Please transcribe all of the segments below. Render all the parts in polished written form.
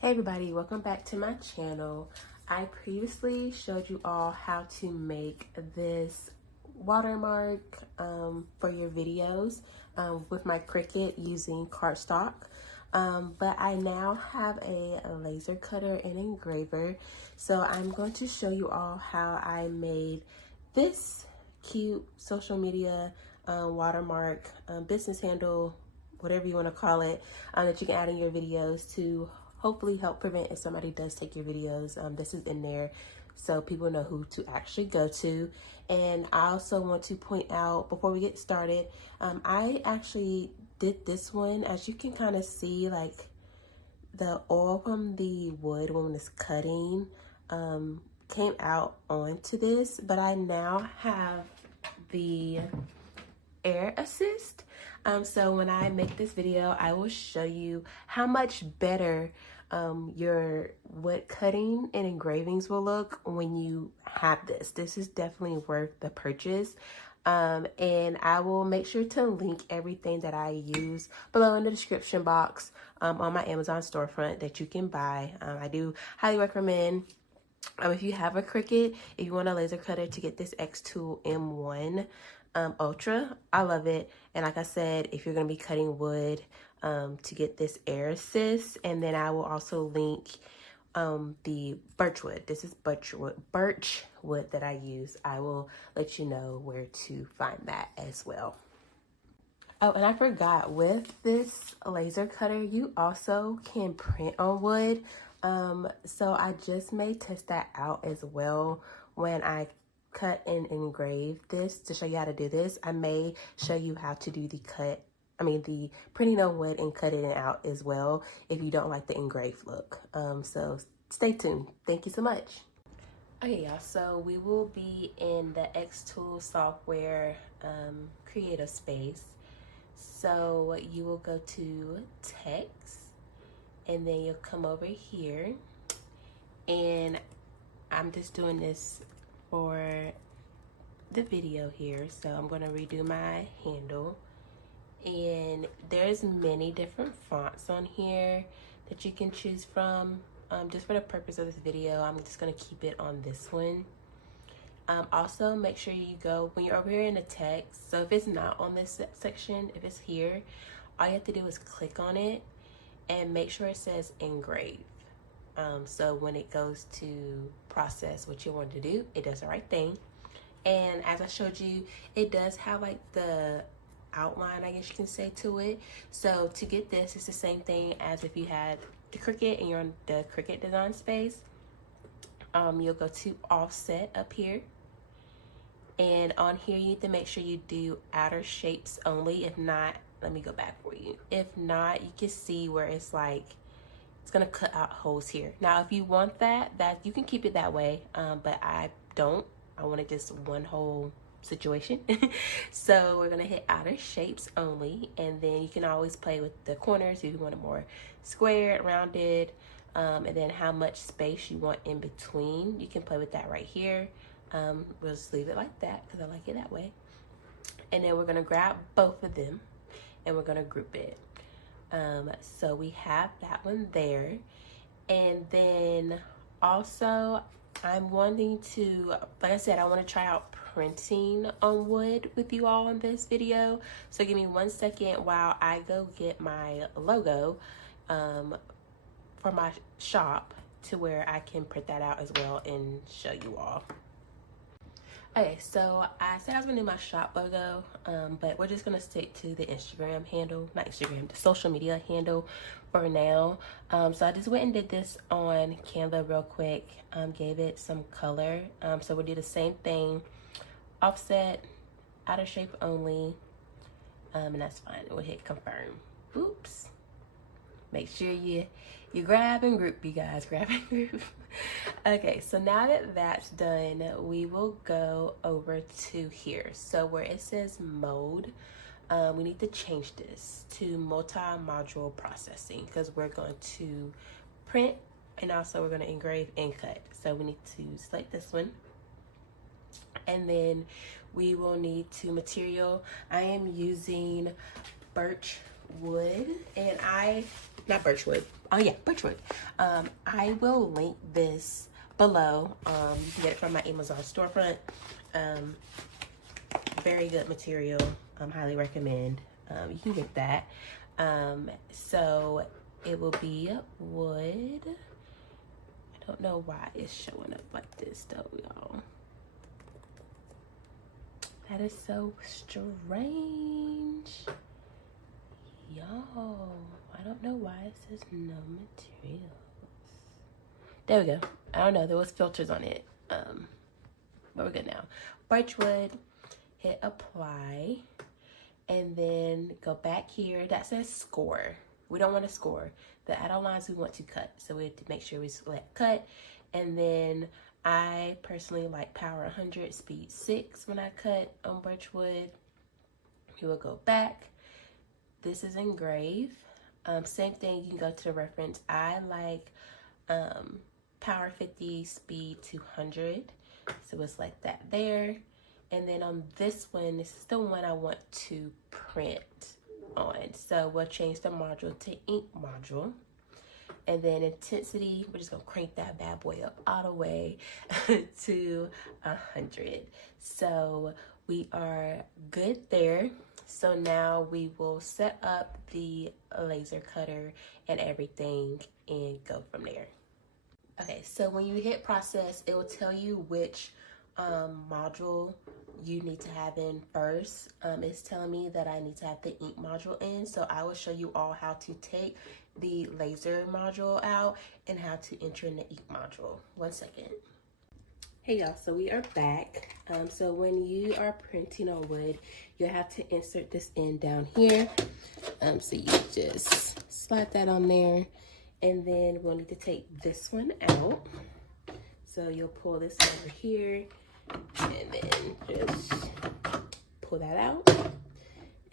Hey everybody, welcome back to my channel. I previously showed you all how to make this watermark for your videos with my Cricut using Cardstock. But I now have a laser cutter and engraver. So I'm going to show you all how I made this cute social media watermark, business handle, whatever you want to call it, that you can add in your videos to hopefully help prevent if somebody does take your videos. This is in there so people know who to actually go to. And I also want to point out before we get started, I actually did this one. As you can kind of see, like the oil from the wood when it's cutting came out onto this, but I now have the air assist. So when I make this video, I will show you how much better your wood cutting and engravings will look when you have this. This is definitely worth the purchase. And I will make sure to link everything that I use below in the description box on my Amazon storefront that you can buy. I do highly recommend if you have a Cricut, if you want a laser cutter, to get this XTool M1 Ultra. I love it. And like I said, if you're going to be cutting wood, to get this air assist. And then I will also link the birch wood. This is birch wood that I use. I will let you know where to find that as well. Oh, and I forgot, with this laser cutter, you also can print on wood. So I just may test that out as well when I cut and engrave this to show you how to do this. I may show you how to do the the printing on wood and cutting it out as well if you don't like the engraved look. So stay tuned. Thank you so much. Okay, y'all, so we will be in the XTool software creative space. So you will go to text, and then you'll come over here, and I'm just doing this for the video here. So I'm going to redo my handle, and there's many different fonts on here that you can choose from. Just for the purpose of this video, I'm just going to keep it on this one. Also, make sure you go, when you're over here in the text, so if it's not on this section, if it's here, all you have to do is click on it and make sure it says engrave. So when it goes to process what you want to do, it does the right thing. And as I showed you, it does have like the outline, I guess you can say, to it. So to get this, it's the same thing as if you had the Cricut and you're on the Cricut design space. You'll go to offset up here. And on here, you need to make sure you do outer shapes only. If not, let me go back for you. If not, you can see where it's like, it's gonna cut out holes here. Now, if you want that you can keep it that way, but I don't. I want it just one whole situation. So we're gonna hit outer shapes only, and then you can always play with the corners if you want it more squared, rounded, and then how much space you want in between. You can play with that right here. We'll just leave it like that because I like it that way. And then we're gonna grab both of them and we're gonna group it. So we have that one there. And then also I'm wanting to, like I said, I want to try out printing on wood with you all in this video. So give me 1 second while I go get my logo for my shop to where I can print that out as well and show you all. Okay, so I said I was gonna do my shop logo, but we're just gonna stick to the Instagram handle, not Instagram, the social media handle for now. So I just went and did this on Canva real quick, gave it some color. So we'll do the same thing, offset, outer shape only, and that's fine. We'll hit confirm. Oops. Make sure you grab and group, you guys, grab and group. Okay, so now that that's done, we will go over to here. So where it says mode, we need to change this to multi-module processing because we're going to print and also we're going to engrave and cut. So we need to select this one. And then we will need to material. I am using birch wood, and I not birchwood. Oh yeah, birchwood. I will link this below. You get it from my Amazon storefront. Very good material. Highly recommend. You can get that. So it will be wood. I don't know why it's showing up like this though, y'all. That is so strange. Y'all, I don't know why it says no materials. There we go. I don't know, there was filters on it. But we're good now. Birchwood, hit apply, and then go back here. That says score. We don't want to score. The add-on lines we want to cut. So we have to make sure we select cut. And then I personally like power 100, speed 6 when I cut on birchwood. We will go back. This is engrave. Same thing, you can go to the reference. I like power 50, speed 200. So we'll select that there. And then on this one, this is the one I want to print on. So we'll change the module to ink module. And then intensity, we're just gonna crank that bad boy up all the way to 100. So we are good there. So now we will set up the laser cutter and everything and go from there. Okay, so when you hit process, it will tell you which module you need to have in first. It's telling me that I need to have the ink module in, so I will show you all how to take the laser module out and how to enter in the ink module. 1 second. Hey y'all, so we are back. So when you are printing on wood, you have to insert this in down here. So you just slide that on there, and then we'll need to take this one out. So you'll pull this over here, and then just pull that out.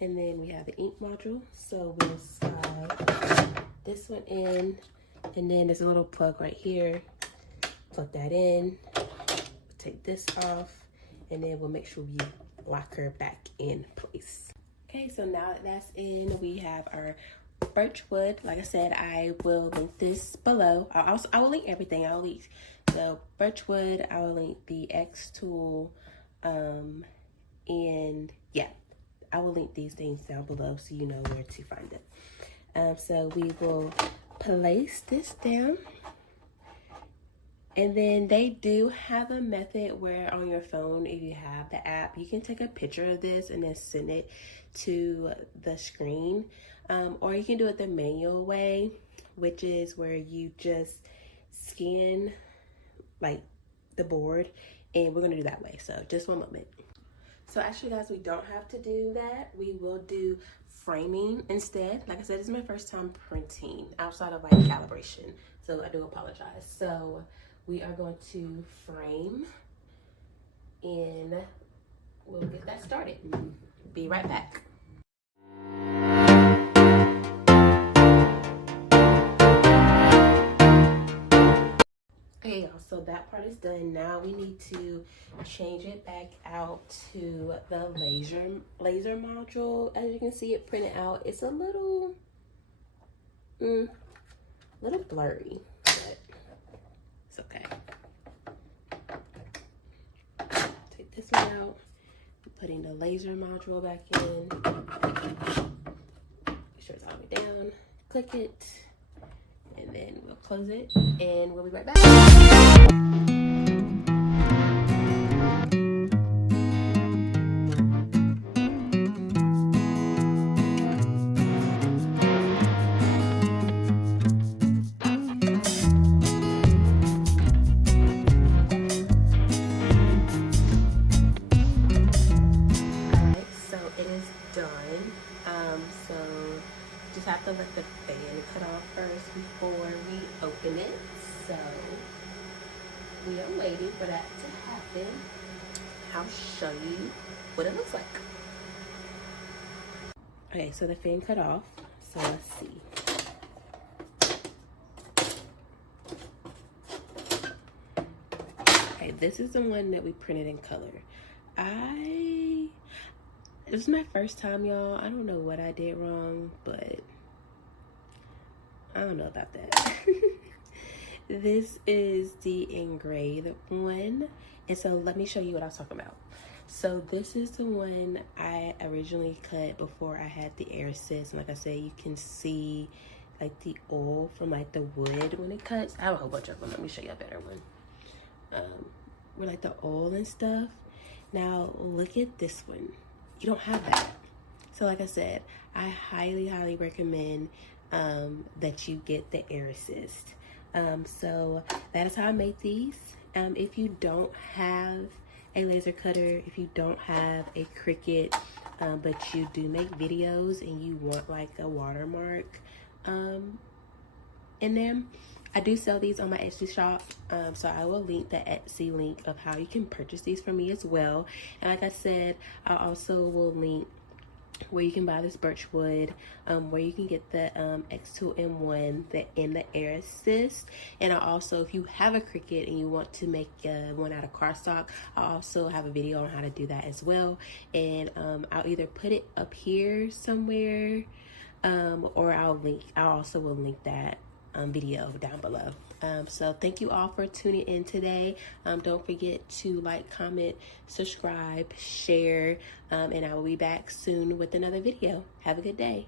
And then we have the ink module. So we'll slide this one in, and then there's a little plug right here. Plug that in. Take this off, and then we'll make sure we lock her back in place. Okay, so now that that's in, we have our birchwood. Like I said, I will link this below. I will link everything. I'll link the birchwood, I will link the XTool, and yeah, I will link these things down below so you know where to find them. So we will place this down. And then they do have a method where on your phone, if you have the app, you can take a picture of this and then send it to the screen. Or you can do it the manual way, which is where you just scan like the board, and we're gonna do that way. So just 1 moment. So actually guys, we don't have to do that. We will do framing instead. Like I said, this is my first time printing outside of like calibration. So I do apologize. So we are going to frame, and we'll get that started. Be right back. Okay, y'all, so that part is done. Now we need to change it back out to the laser module. As you can see it printed out, it's a little blurry, but it's okay. Take this one out. I'm putting the laser module back in. Make sure it's all the way down. Click it, and then we'll close it, and we'll be right back. Just have to let the fan cut off first before we open it. So we are waiting for that to happen. I'll show you what it looks like. Okay, so the fan cut off. So let's see. Okay, this is the one that we printed in color. This is my first time, y'all. I don't know what I did wrong, but I don't know about that. This is the engrave one. And so let me show you what I was talking about. So this is the one I originally cut before I had the air assist. And like I said, you can see like the oil from like the wood when it cuts. I have a whole bunch of them. Let me show you a better one. With like the oil and stuff. Now look at this one. You don't have that. So like I said, I highly recommend that you get the air assist. So that is how I made these. If you don't have a laser cutter, if you don't have a Cricut, but you do make videos and you want like a watermark in them, I do sell these on my Etsy shop. So I will link the Etsy link of how you can purchase these from me as well. And like I said, I also will link where you can buy this birch wood, where you can get the XTool M1 in the air assist. And I also, if you have a Cricut and you want to make one out of cardstock, I also have a video on how to do that as well. And I'll either put it up here somewhere, or I also will link that video down below. So thank you all for tuning in today. Don't forget to like, comment, subscribe, share, and I will be back soon with another video. Have a good day.